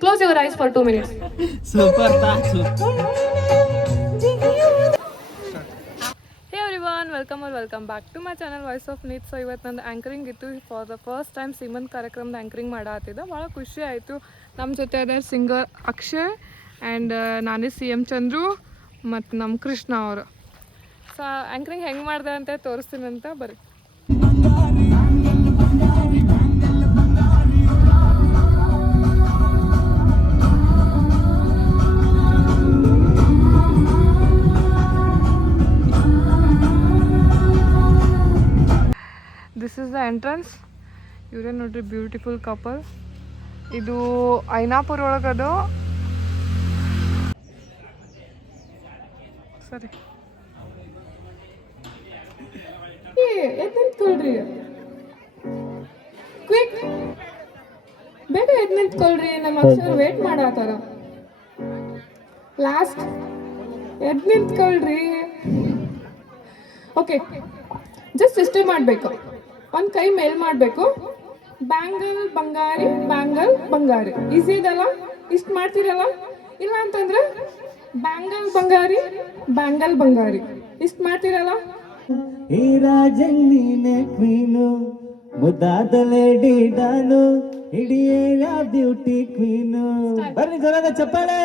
close your eyes for 2 minutes. Super, thanks. Hey everyone, welcome back to my channel Voice of Needs. So ಇವತ್ತು ನಂದು anchoring ಇತ್ತು. For the first time Seemant ಕಾರ್ಯಕ್ರಮದ anchoring ಮಾಡತ್ತಿದ್ದೆ. ಭಾಳ ಖುಷಿ ಆಯಿತು. ನಮ್ಮ ಜೊತೆ ಅದೇ ಸಿಂಗರ್ ಅಕ್ಷಯ್ ಆ್ಯಂಡ್ ನಾನೇ CM ಚಂದ್ರು ಮತ್ತು ನಮ್ಮ ಕೃಷ್ಣ ಅವರು. ಸೊ ಆ್ಯಂಕರಿಂಗ್ ಹೆಂಗೆ ಮಾಡಿದೆ ಅಂತ ತೋರಿಸ್ತೀನಿ ಅಂತ ಬರ್ರಿ. This is the entrance. ಇವರೇ ನೋಡ್ರಿ ಬ್ಯೂಟಿಫುಲ್ ಕಪಲ್. ಇದು ಐನಾಪುರ ಒಳಗದು. ಸರಿ ಎದ್ದು ನಿಂತ್ಕೊಳ್ರಿ, ಕ್ವಿಕ್ ಬೇಗ ಎದ್ದು ನಿಂತ್ಕೊಳ್ರಿ. ನಮ್ಮ ಅಕ್ಷರ ವೇಟ್ ಮಾಡತ್ತಾರ. ಲಾಸ್ಟ್ ಎದ್ದು ನಿಂತ್ಕೊಳ್ರಿ. ಓಕೆ, ಜಸ್ಟ್ ಇಷ್ಟೇ ಮಾಡಬೇಕು. ಒಂದು ಕೈ ಮೇಲ್ ಮಾಡಬೇಕು. ಬ್ಯಾಂಗಲ್ ಬಂಗಾರಿ, ಬ್ಯಾಂಗಲ್ ಬಂಗಾರಿ. ಈಸಿ ಇದಲ್ಲ? ಇಷ್ಟು ಮಾಡ್ತೀರಲ್ಲ? ಇಲ್ಲ ಅಂತಂದ್ರೆ ಬ್ಯಾಂಗಲ್ ಬಂಗಾರಿ, ಬ್ಯಾಂಗಲ್ ಬಂಗಾರಿ. ಇಷ್ಟು ಮಾಡ್ತೀರಲ್ಲ? ಈ ರಾಜಂಗಿನ ಕ್ವೀನು, ಮುದ್ದಾದ ಲೇಡಿ ಡಾನು, ಹಿಡಿಯೇರ ಬ್ಯೂಟಿ ಕ್ವೀನು. ಬರ್ರಿ ಜೋರಾದ ಚಪ್ಪಾಳೆ.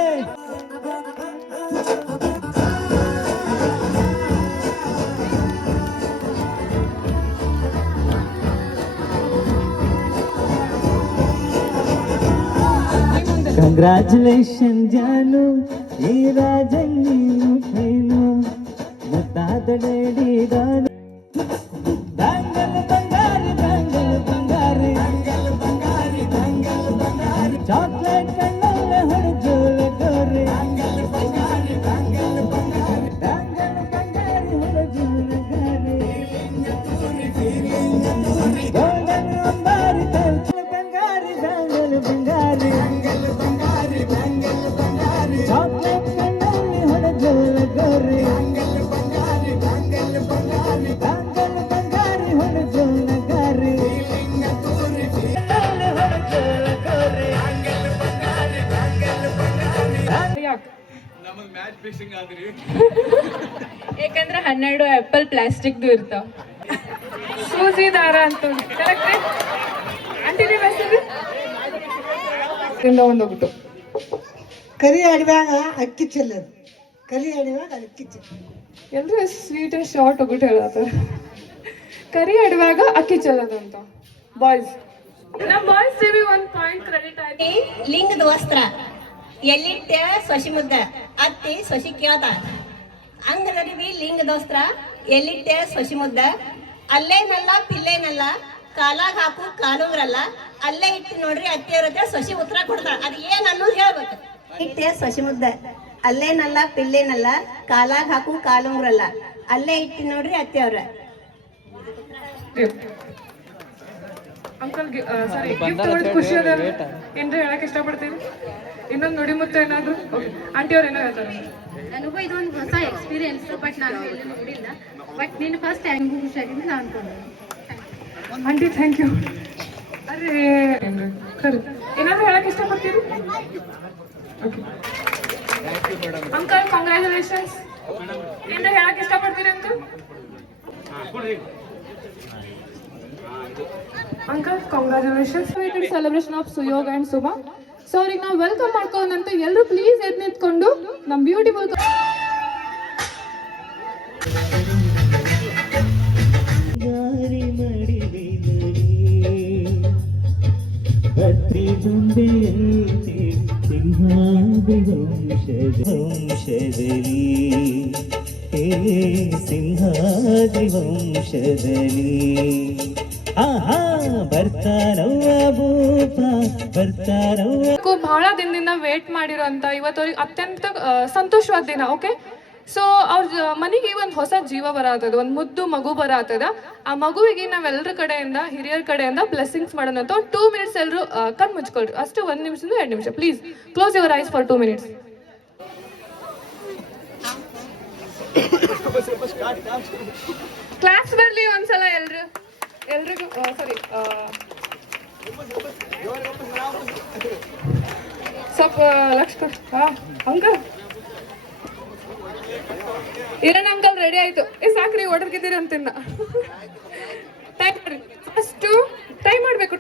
ಕಂಗ್ರಾಚುಲೇಷನ್ ಜಾನು, ಈ ರಾಜಂಗಿನ ಕ್ವೀನು, ಮುದ್ದಾದ ಲೇಡಿ ಡಾನು. ಬ್ಯಾಂಗಲ್ ಬಂಗಾರಿ, ಬ್ಯಾಂಗಲ್ ಬಂಗಾರಿ, ಬ್ಯಾಂಗಲ್ ಬಂಗಾರಿ, ಬ್ಯಾಂಗಲ್ ಬಂಗಾರಿ. ಚಾಕ್ಲೇಟ್ ಕಣ್ಣಲ್ಲ ಹೊಡೆಜೋಲ ಗೋರಿ, ಬ್ಯಾಂಗಲ್ ಬಂಗಾರಿ, ಬ್ಯಾಂಗಲ್ ಬಂಗಾರಿ, ಬ್ಯಾಂಗಲ್ ಬಂಗಾರಿ ಹೊಡೆಜೋಲ ಗೋರಿ. ಗೋಲ್ಡನ್ ಅಂಬಾರಿ ತೋರ್ಚಲ ಬಂಗಾರಿ, ಬ್ಯಾಂಗಲ್ ಬಂಗಾರಿ, ಬ್ಯಾಂಗಲ್ ಬಂಗಾರಿ, ಬ್ಯಾಂಗಲ್ ಬಂಗಾರಿ. ಚಾಕ್ಲೇಟ್ ಕಣ್ಣಲ್ಲಿ ಹೊಡೆಜೋಲ ಗೋರಿ, ಬ್ಯಾಂಗಲ್ ಬಂಗಾರಿ, ಬ್ಯಾಂಗಲ್ ಬಂಗಾರಿ, ಬ್ಯಾಂಗಲ್ ಬಂಗಾರಿ ಹೊಡೆಜೋಲ ಗೋರಿ. ಯಾಕಂದ್ರೆ 12 ಆ್ಯಪಲ್ ಪ್ಲಾಸ್ಟಿಕ್ದು ಇರ್ತಾವ. ಸೂಜಿ ದಾರ ಅಂತ ಒಂದೋಗ್ಬಿಟ್ಟು ಕರಿ ಅಡಿವಾಗ ಅಕ್ಕಿ ಚೆಲ್ಲದು, ಕರಿ ಅಡಿವಾಗ ಅಕ್ಕಿ ಚೆಲ್ಲದು. ಎಲ್ಲರೂ ಸ್ವೀಟ್ ಅಂಡ್ ಶಾರ್ಟ್ ಹೋಗ್ಬಿಟ್ಟು ಹೇಳತ್ತಾರ. ಕರಿ ಅಡುವಾಗ ಅಕ್ಕಿ ಚೆಲ್ಲೋದು ಅಂತ. ಬಾಯ್ಸ್, ನಮ್ಮ ಬಾಯ್ಸ್ ಟಿವಿ 1 ಪಾಯಿಂಟ್ ಕ್ರೆಡಿಟ್ ಆಯ್ತು. ಲಿಂಗದ ವಸ್ತ್ರ ಎಲ್ಲಿಟ್ಟೆ ಸೊಸಿ ಮುದ್ದ ಅತ್ತಿ ಸೊಸಿ ಕೇಳ್ತ. ಅಂಗದರಿವಿ ಲಿಂಗದ ವಸ್ತ್ರ ಎಲ್ಲಿಟ್ಟೆ ಸೊಸಿ ಮುದ್ದ, ಅಲ್ಲೇನಲ್ಲ ಪಿಲ್ಲೇನಲ್ಲ, ಕಾಲಾಗ ಹಾಕು ಕಾಲುಂಗ್ರಲ್ಲ, ಅಲ್ಲೇ ಇಟ್ಟು ನೋಡ್ರಿ ಅತ್ತಿಯವ್ರ ಸೊಸಿ ಉತ್ತರ ಕೊಡ್ತಾಳ. ಅದು ಏನ್ ಅನ್ನೋದು ಹೇಳ್ಬೇಕು. ಇಟ್ಟೆ ಸೊಸಿ ಮುದ್ದ, ಅಲ್ಲೇನಲ್ಲ ಪಿಲ್ಲೇನಲ್ಲ, ಕಾಲಾಗ ಹಾಕು ಕಾಲುಂಗ್ರಲ್ಲ, ಅಲ್ಲೇ ಇಟ್ಟು ನೋಡ್ರಿ ಅತ್ತಿಯವ್ರ. ಅಂಕಲ್ ಸಾರಿ, ಗಿಫ್ಟ್ ನೋಡಿ ಖುಷಿ ಅದ ಏನ್ರಿ ಹೇಳಕ್ ಇಷ್ಟಪಡ್ತೀವಿ? ಇನ್ನೊಂದು ನುಡಿ ಮುತ್ತ ಏನಾದ್ರು ಆಂಟಿ ಅವ್ರು ಏನೋ ಹೇಳ್ತಾರೆ. ನನಗೂ ಇದೊಂದು ಹೊಸ ಎಕ್ಸ್ಪೀರಿಯನ್ಸ್, ಬಟ್ ನಾನು ಎಲ್ಲಿ ನೋಡಿಲ್ಲ. ಬಟ್ ನೀನು ಫಸ್ಟ್ ಟೈಮ್ ಖುಷಿಯಾಗಿದ್ದು ನಾನು ಅನ್ಕೊಂಡೆ. Aunty thank you. ಅರೆ ಖರೆ ಏನಾದ್ರು ಹೇಳಕ್ ಇಷ್ಟಪಡ್ತೀರಿ? Okay uncle, congratulations. ಏನಾದ್ರು ಹೇಳಕ್ ಇಷ್ಟಪಡ್ತೀರಿ uncle? Uncle congratulations. Celebration of Suyog and Suma. So ಅವ್ರಿಗೆ ನಾವು ವೆಲ್ಕಮ್ ಮಾಡ್ಕೊಂಡಂತ ಎಲ್ಲರೂ ಪ್ಲೀಸ್ ಎದ್ದು ನಿಂತ್ಕೊಂಡು ನಮ್ಮ ಬ್ಯೂಟಿಫುಲ್ ಸಿಂಹಾದ್ರಿ ವಂಶದಲ್ಲಿ ಬಹಳ ದಿನದಿಂದ ವೇಟ್ ಮಾಡಿರೋಂಥ ಇವತ್ತವ್ರಿಗೆ ಅತ್ಯಂತ ಸಂತೋಷವಾದ ದಿನ. ಓಕೆ, ಸೊ ಅವ್ರ ಮನೆಗೆ ಒಂದು ಹೊಸ ಜೀವ ಬರತ್ತದ, ಒಂದು ಮುದ್ದು ಮಗು ಬರತ್ತದ. ಆ ಮಗುವಿಗೆ ನಾವೆಲ್ಲರ ಕಡೆಯಿಂದ, ಹಿರಿಯರ ಕಡೆಯಿಂದ ಬ್ಲೆಸ್ಸಿಂಗ್ಸ್ ಮಾಡೋಣ ಅಂತ 2 ಮಿನಿಟ್ಸ್ ಎಲ್ಲರೂ ಕಣ್ ಮುಚ್ಕೊಳ್ರಿ. ಅಷ್ಟು 1 ನಿಮಿಷದಿಂದ 2 ನಿಮಿಷ. Please close your eyes for 2 minutes. Class ಬರಲಿ ಒಂದ್ಸಲ ಎಲ್ರಿಗೂ. ಸಾರಿ ಸ್ವಲ್ಪ ಲಕ್ಷ ಕೊಡಿ. ಹಾಂ ಅಂಕಲ್ ಇರೋಣ ಅಂಕಲ್ ರೆಡಿ ಆಯಿತು. ಸಾಕ್ರಿ ಓಡರ್ಗಿದ್ದೀರಿ ಅಂತಿನ್ನ ಟೈಮ್ ಮಾಡ್ರಿ. ಫಸ್ಟು ಟೈ ಮಾಡಬೇಕು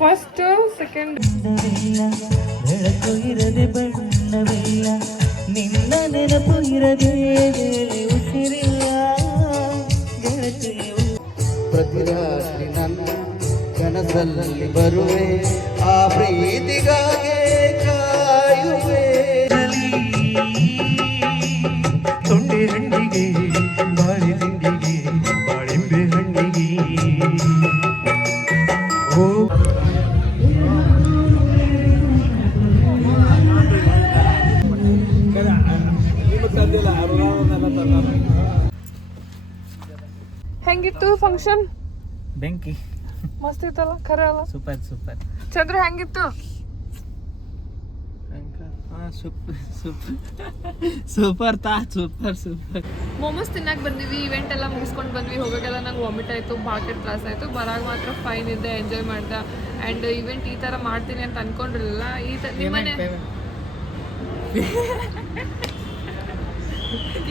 ಫಸ್ಟ್ ಸೆಕೆಂಡ್. ಬೆಳಕು ಇರದೆ ಬಣ್ಣವಿಲ್ಲ, ನಿನ್ನ ನೆನಪು ಇರದೆ ವೇಳೆ ಉಸಿರಿಲ್ಲ ಗೆಳತಿಯು. ಪ್ರತಿ ರಾತ್ರಿ ನನ್ನ ಕನಸಲ್ಲಿ ಬರುವೆ, ಆ ಪ್ರೀತಿಗಾಗಿ ಕಾಯುವೆ. ತೊಂಡೆ ಹಣ್ಣಿಗೆ ಬಾಳೆ ತಿಂಡಿಗೆ ಬಾಳೆಂಬೆ ಹಣ್ಣಿಗೆ ಓ ಹೆಂಗಿತ್ತು ಫಂಕ್ಷನ್? ಬೆಂಕಿ ಮಸ್ತ್ ಇತ್ತಲ್ಲ, ಖರೆ ಅಲ್ಲ? Super super. ಚಂದ್ರ ಹೆಂಗಿತ್ತು? ಸೂಪರ್ ತಾ ಸೂಪರ್ ಸೂಪರ್. ಮೋಮೋಸ್ ತಿನ್ನಕ್ಕೆ ಬಂದಿವಿ, ಇವೆಂಟ್ ಎಲ್ಲ ಮುಗಿಸ್ಕೊಂಡು ಬಂದ್ವಿ. ಹೋಗೋಕ್ಕೆಲ್ಲ ನಂಗೆ ವಾಮಿಟ್ ಆಯಿತು, ಭಾಳ ತ್ರಾಸ ಆಯಿತು. ಬರಾಗ ಮಾತ್ರ ಫೈನ್ ಇದ್ದೆ, ಎಂಜಾಯ್ ಮಾಡ್ದೆ. ಆ್ಯಂಡ್ ಇವೆಂಟ್ ಈ ಥರ ಮಾಡ್ತೀನಿ ಅಂತ ಅನ್ಕೊಂಡಿರಲಿಲ್ಲ. ನಿಮ್ಮನೆ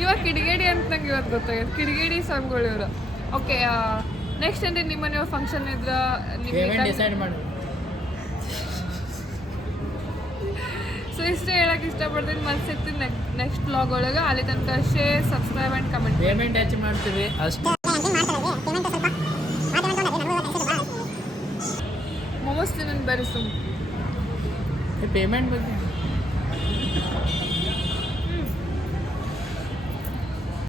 ಇವಾಗ ಕಿಡಿಗೇಡಿ ಅಂತ ನಂಗೆ ಇವತ್ತು ಗೊತ್ತಾಗೈತೆ. ಕಿಡಿಗೇಡಿ ಸಾಂಗ್ಗಳು ಇವರು. ಓಕೆ, ನೆಕ್ಸ್ಟ್ ಅಂದರೆ ನಿಮ್ಮ ಮನೆಯವ್ರ ಫಂಕ್ಷನ್ ಇದ್ರೆ ಡಿಸೈಡ್ ಮಾಡು. ಸೊ ಇಷ್ಟೇ ಹೇಳಕ್ಕೆ ಇಷ್ಟಪಡ್ತೀನಿ. ಮತ್ತೆ ಸಿಗ್ತೀನಿ ನೆಕ್ಸ್ಟ್ ವ್ಲಾಗ್ ಒಳಗೆ. ಅಲ್ಲಿ ತನಕ share, subscribe and comment. Payment ಹೆಚ್ಚು ಮಾಡ್ತೀವಿ ಅಷ್ಟು. ಮೋಮೋಸ್ ತಿನ್ನೋದು ಬೇರೆ ಸುಮ್ಮನೆ ಪೇಮೆಂಟ್ ಬಗ್ಗೆ